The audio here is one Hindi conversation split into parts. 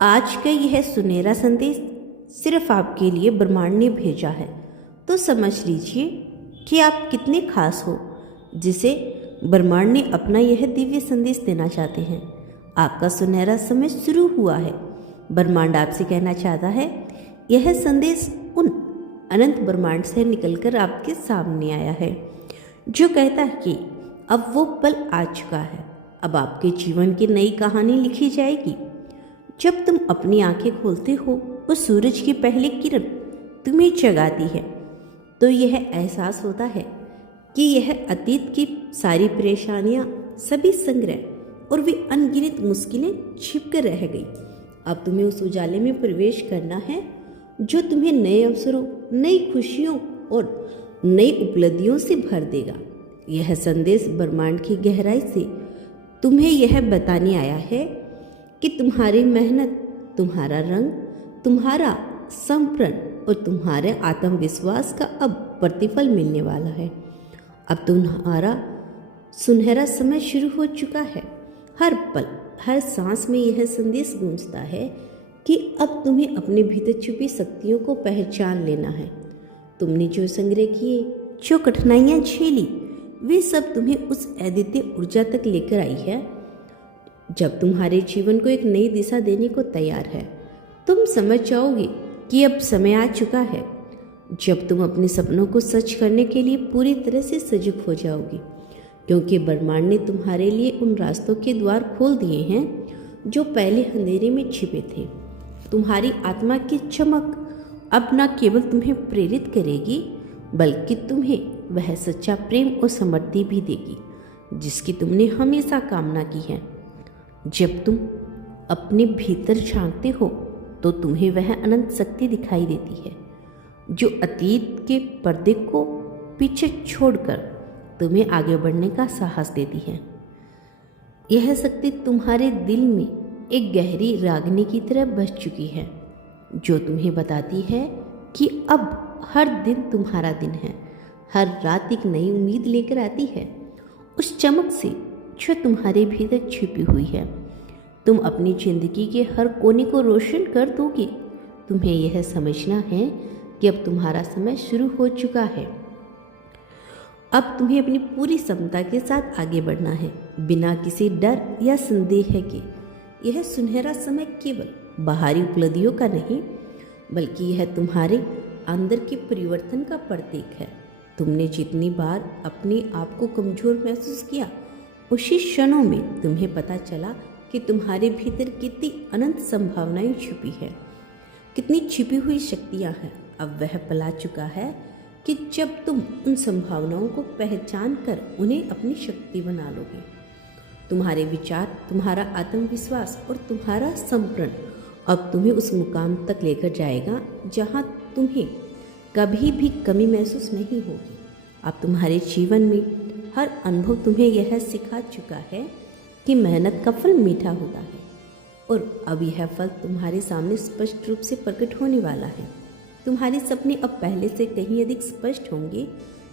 आज का यह सुनहरा संदेश सिर्फ आपके लिए ब्रह्मांड ने भेजा है। तो समझ लीजिए कि आप कितने खास हो जिसे ब्रह्मांड ने अपना यह दिव्य संदेश देना चाहते हैं। आपका सुनहरा समय शुरू हुआ है। ब्रह्मांड आपसे कहना चाहता है, यह संदेश उन अनंत ब्रह्मांड से निकलकर आपके सामने आया है, जो कहता है कि अब वो पल आ चुका है। अब आपके जीवन की नई कहानी लिखी जाएगी। जब तुम अपनी आंखें खोलते हो और सूरज की पहली किरण तुम्हें जगाती है, तो यह एहसास होता है कि यह अतीत की सारी परेशानियां, सभी संग्रह और वे अनगिनत मुश्किलें छिप कर रह गई। अब तुम्हें उस उजाले में प्रवेश करना है जो तुम्हें नए अवसरों, नई खुशियों और नई उपलब्धियों से भर देगा। यह संदेश ब्रह्मांड की गहराई से तुम्हें यह बताने आया है कि तुम्हारी मेहनत, तुम्हारा रंग, तुम्हारा समर्पण और तुम्हारे आत्मविश्वास का अब प्रतिफल मिलने वाला है। अब तुम्हारा सुनहरा समय शुरू हो चुका है। हर पल, हर सांस में यह संदेश गूंजता है कि अब तुम्हें अपने भीतर छुपी शक्तियों को पहचान लेना है। तुमने जो संग्रह किए, जो कठिनाइयाँ झेली, वे सब तुम्हें उस अद्वितीय ऊर्जा तक लेकर आई है जब तुम्हारे जीवन को एक नई दिशा देने को तैयार है। तुम समझ जाओगे कि अब समय आ चुका है जब तुम अपने सपनों को सच करने के लिए पूरी तरह से सजग हो जाओगी, क्योंकि ब्रह्मांड ने तुम्हारे लिए उन रास्तों के द्वार खोल दिए हैं जो पहले अंधेरे में छिपे थे। तुम्हारी आत्मा की चमक अब न केवल तुम्हें प्रेरित करेगी, बल्कि तुम्हें वह सच्चा प्रेम और समृद्धि भी देगी जिसकी तुमने हमेशा कामना की है। जब तुम अपने भीतर झांकते हो तो तुम्हें वह अनंत शक्ति दिखाई देती है जो अतीत के पर्दे को पीछे छोड़कर तुम्हें आगे बढ़ने का साहस देती है। यह शक्ति तुम्हारे दिल में एक गहरी रागनी की तरह बस चुकी है, जो तुम्हें बताती है कि अब हर दिन तुम्हारा दिन है। हर रात एक नई उम्मीद लेकर आती है, उस चमक से जो तुम्हारे भीतर छिपी हुई है। तुम अपनी जिंदगी के हर कोने को रोशन कर दोगे। तुम्हें यह समझना है कि अब तुम्हारा समय शुरू हो चुका है। अब तुम्हें अपनी पूरी क्षमता के साथ आगे बढ़ना है, बिना किसी डर या संदेह के। यह सुनहरा समय केवल बाहरी उपलब्धियों का नहीं, बल्कि यह तुम्हारे अंदर के परिवर्तन का प्रतीक है। तुमने जितनी बार अपने आप को कमजोर महसूस किया, उसी क्षणों में तुम्हें पता चला कि तुम्हारे भीतर कितनी अनंत संभावनाएं छुपी है, कितनी छिपी हुई शक्तियां हैं। अब वह पल आ चुका है कि जब तुम उन संभावनाओं को पहचान कर उन्हें अपनी शक्ति बना लोगे। तुम्हारे विचार, तुम्हारा आत्मविश्वास और तुम्हारा समर्पण अब तुम्हें उस मुकाम तक लेकर जाएगा जहां तुम्हें कभी भी कमी महसूस नहीं होगी। अब तुम्हारे जीवन में हर अनुभव तुम्हें यह सिखा चुका है कि मेहनत का फल मीठा होता है, और अब यह फल तुम्हारे सामने स्पष्ट रूप से प्रकट होने वाला है। तुम्हारे सपने अब पहले से कहीं अधिक स्पष्ट होंगे,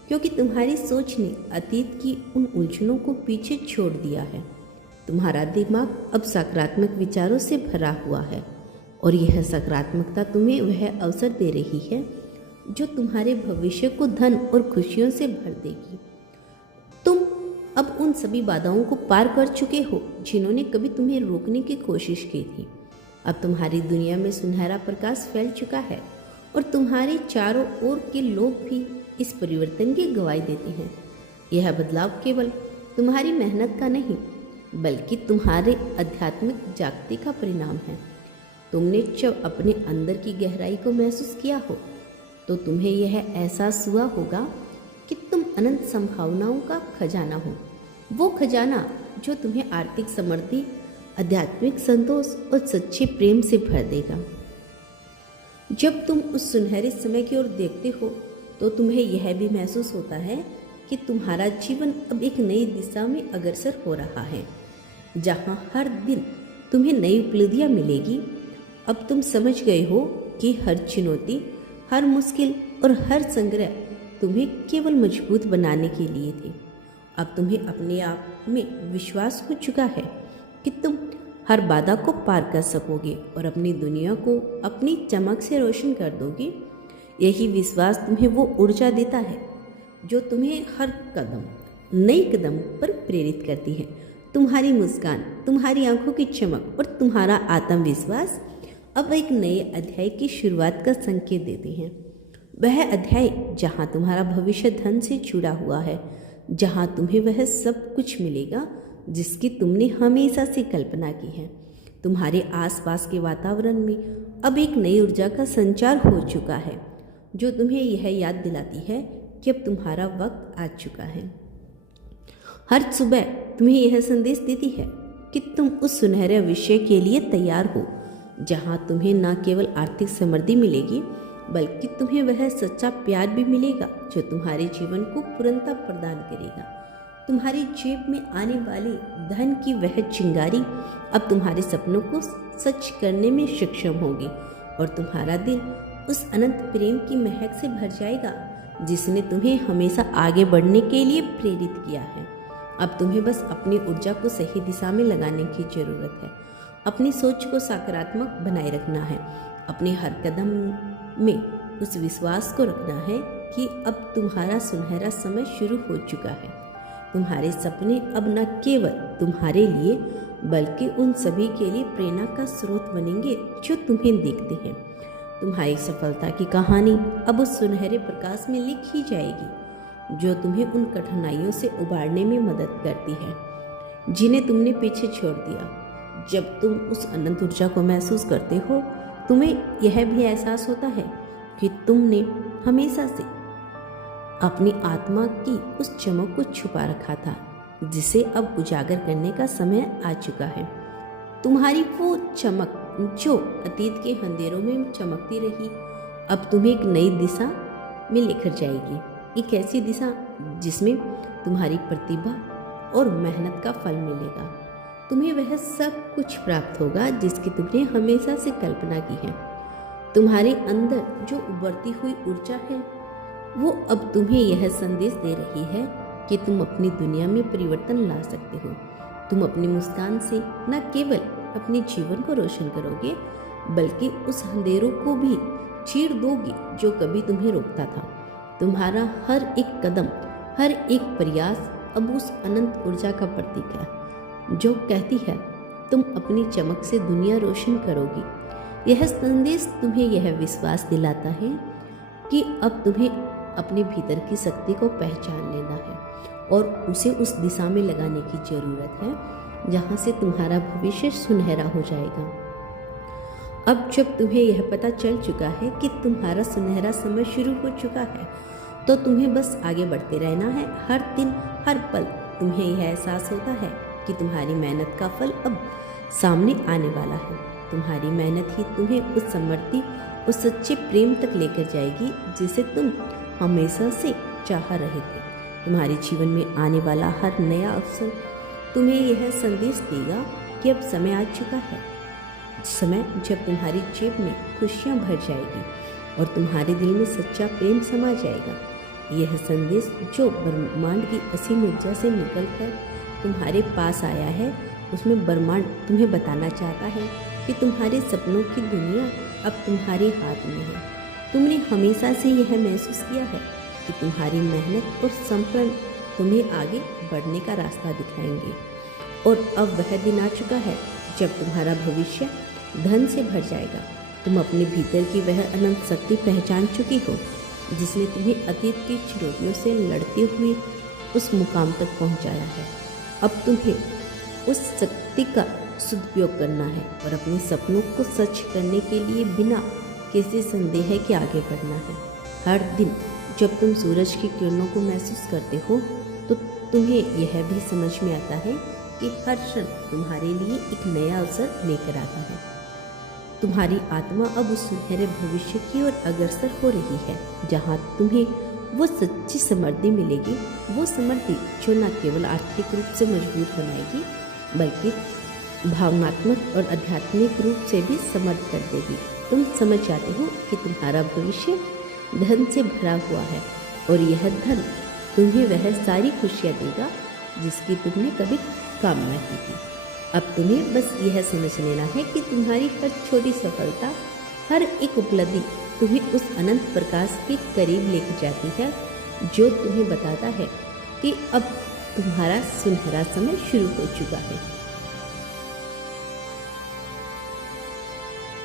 क्योंकि तुम्हारी सोच ने अतीत की उन उलझनों को पीछे छोड़ दिया है। तुम्हारा दिमाग अब सकारात्मक विचारों से भरा हुआ है, और यह सकारात्मकता तुम्हें वह अवसर दे रही है जो तुम्हारे भविष्य को धन और खुशियों से भर देगी। तुम अब उन सभी बाधाओं को पार कर चुके हो जिन्होंने कभी तुम्हें रोकने की कोशिश की थी। अब तुम्हारी दुनिया में सुनहरा प्रकाश फैल चुका है, और तुम्हारे चारों ओर के लोग भी इस परिवर्तन की गवाही देते हैं। यह बदलाव केवल तुम्हारी मेहनत का नहीं, बल्कि तुम्हारे आध्यात्मिक जागृति का परिणाम है। तुमने जब अपने अंदर की गहराई को महसूस किया हो, तो तुम्हें यह एहसास हुआ होगा कि तुम अनंत संभावनाओं का खजाना हो। वो खजाना जो तुम्हें आर्थिक समृद्धि, आध्यात्मिक संतोष और सच्चे प्रेम से भर देगा। जब तुम उस सुनहरे समय की ओर देखते हो, तो तुम्हें यह भी महसूस होता है कि तुम्हारा जीवन अब एक नई दिशा में अग्रसर हो रहा है, जहां हर दिन तुम्हें नई उपलब्धियां मिलेगी। अब तुम समझ गए हो कि हर चुनौती, हर मुश्किल और हर संग्रह तुम्हें केवल मजबूत बनाने के लिए थे। अब तुम्हें अपने आप में विश्वास हो चुका है कि तुम हर बाधा को पार कर सकोगे और अपनी दुनिया को अपनी चमक से रोशन कर दोगे। यही विश्वास तुम्हें वो ऊर्जा देता है जो तुम्हें हर नई कदम पर प्रेरित करती है। तुम्हारी मुस्कान, तुम्हारी आंखों की चमक और तुम्हारा आत्मविश्वास अब एक नए अध्याय की शुरुआत का संकेत देते हैं। वह अध्याय जहाँ तुम्हारा भविष्य धन से जुड़ा हुआ है, जहाँ तुम्हें वह सब कुछ मिलेगा जिसकी तुमने हमेशा से कल्पना की है। तुम्हारे आसपास के वातावरण में अब एक नई ऊर्जा का संचार हो चुका है जो तुम्हें यह याद दिलाती है कि अब तुम्हारा वक्त आ चुका है। हर सुबह तुम्हें यह संदेश देती है कि तुम उस सुनहरे भविष्य के लिए तैयार हो जहां तुम्हें न केवल आर्थिक समृद्धि मिलेगी बल्कि तुम्हें वह सच्चा प्यार भी मिलेगा जो तुम्हारे जीवन को पूर्णता प्रदान करेगा। तुम्हारी जेब में आने वाले धन की वह चिंगारी अब तुम्हारे सपनों को सच करने में सक्षम होगी और तुम्हारा दिल उस अनंत प्रेम की महक से भर जाएगा जिसने तुम्हें हमेशा आगे बढ़ने के लिए प्रेरित किया है। अब तुम्हें बस अपनी ऊर्जा को सही दिशा में लगाने की जरूरत है। अपनी सोच को सकारात्मक बनाए रखना है। अपने हर कदम में उस विश्वास को रखना है कि अब तुम्हारा सुनहरा समय शुरू हो चुका है। तुम्हारे सपने अब न केवल तुम्हारे लिए बल्कि उन सभी के लिए प्रेरणा का स्रोत बनेंगे जो तुम्हें देखते हैं। तुम्हारी सफलता की कहानी अब उस सुनहरे प्रकाश में लिखी जाएगी जो तुम्हें उन कठिनाइयों से उबारने में मदद करती है जिन्हें तुमने पीछे छोड़ दिया। जब तुम उस अनंत ऊर्जा को महसूस करते हो, तुम्हें यह भी एहसास होता है कि तुमने हमेशा से अपनी आत्मा की उस चमक को छुपा रखा था जिसे अब उजागर करने का समय आ चुका है। तुम्हारी वो चमक जो अतीत के अंधेरों में चमकती रही अब तुम्हें एक नई दिशा में लेकर जाएगी। एक ऐसी दिशा जिसमें तुम्हारी प्रतिभा और मेहनत का फल मिलेगा। तुम्हें वह सब कुछ प्राप्त होगा जिसकी तुमने हमेशा से कल्पना की है। तुम्हारे अंदर जो उभरती हुई ऊर्जा है वो अब तुम्हें यह संदेश दे रही है कि तुम अपनी दुनिया में परिवर्तन ला सकते हो। तुम अपनी मुस्कान से न केवल अपने जीवन को रोशन करोगे बल्कि उस अंधेरों को भी चीर दोगे जो कभी तुम्हें रोकता था। तुम्हारा हर एक कदम, हर एक प्रयास अब उस अनंत ऊर्जा का प्रतीक है जो कहती है तुम अपनी चमक से दुनिया रोशन करोगी। यह संदेश तुम्हें यह विश्वास दिलाता है कि अब तुम्हें अपने भीतर की शक्ति को पहचान लेना है और उसे उस दिशा में लगाने की जरूरत है जहाँ से तुम्हारा भविष्य सुनहरा हो जाएगा। अब जब तुम्हें यह पता चल चुका है कि तुम्हारा सुनहरा समय शुरू हो चुका है तो तुम्हें बस आगे बढ़ते रहना है। हर दिन, हर पल तुम्हें यह एहसास होता है कि तुम्हारी मेहनत का फल अब सामने आने वाला है। तुम्हारी मेहनत ही तुम्हें उस समृद्धि, उस सच्चे प्रेम तक लेकर जाएगी जिसे तुम हमेशा से चाह रहे थे। तुम्हारे जीवन में आने वाला हर नया अवसर तुम्हें यह संदेश देगा कि अब समय आ चुका है, समय जब तुम्हारी जेब में खुशियाँ भर जाएगी और तुम्हारे दिल में सच्चा प्रेम समा जाएगा। यह संदेश जो ब्रह्मांड की असीम ऊर्जा से निकलकर तुम्हारे पास आया है उसमें ब्रह्मांड तुम्हें बताना चाहता है कि तुम्हारे सपनों की दुनिया अब तुम्हारे हाथ में है। तुमने हमेशा से यह महसूस किया है कि तुम्हारी मेहनत और संपूर्ण तुम्हें आगे बढ़ने का रास्ता दिखाएंगे और अब वह दिन आ चुका है जब तुम्हारा भविष्य धन से भर जाएगा। तुम अपने भीतर की वह अनंत शक्ति पहचान चुकी हो जिसने तुम्हें अतीत की चुनौतियों से लड़ते हुए उस मुकाम तक पहुंचाया है। अब तुम्हें उस शक्ति का सदुपयोग करना है और अपने सपनों को सच करने के लिए बिना किसी संदेह के आगे बढ़ना है। हर दिन जब तुम सूरज की किरणों को महसूस करते हो तो तुम्हें यह भी समझ में आता है कि हर क्षण तुम्हारे लिए एक नया अवसर लेकर आता है। तुम्हारी आत्मा अब उस सुनहरे भविष्य की ओर अग्रसर हो रही है जहाँ तुम्हें वो सच्ची समृद्धि मिलेगी, वो समृद्धि जो न केवल आर्थिक रूप से मजबूत बनाएगी बल्कि भावनात्मक और आध्यात्मिक रूप से भी समृद्ध कर देगी। तुम समझ जाते हो कि तुम्हारा भविष्य धन से भरा हुआ है और यह धन तुम्हें वह सारी खुशियाँ देगा जिसकी तुमने कभी कामना की थी। अब तुम्हें बस यह समझ लेना है कि तुम्हारी हर छोटी सफलता, हर एक उपलब्धि तुम्हें उस अनंत प्रकाश के करीब लेके जाती है, जो तुम्हें बताता है कि अब तुम्हारा सुनहरा समय शुरू हो चुका है।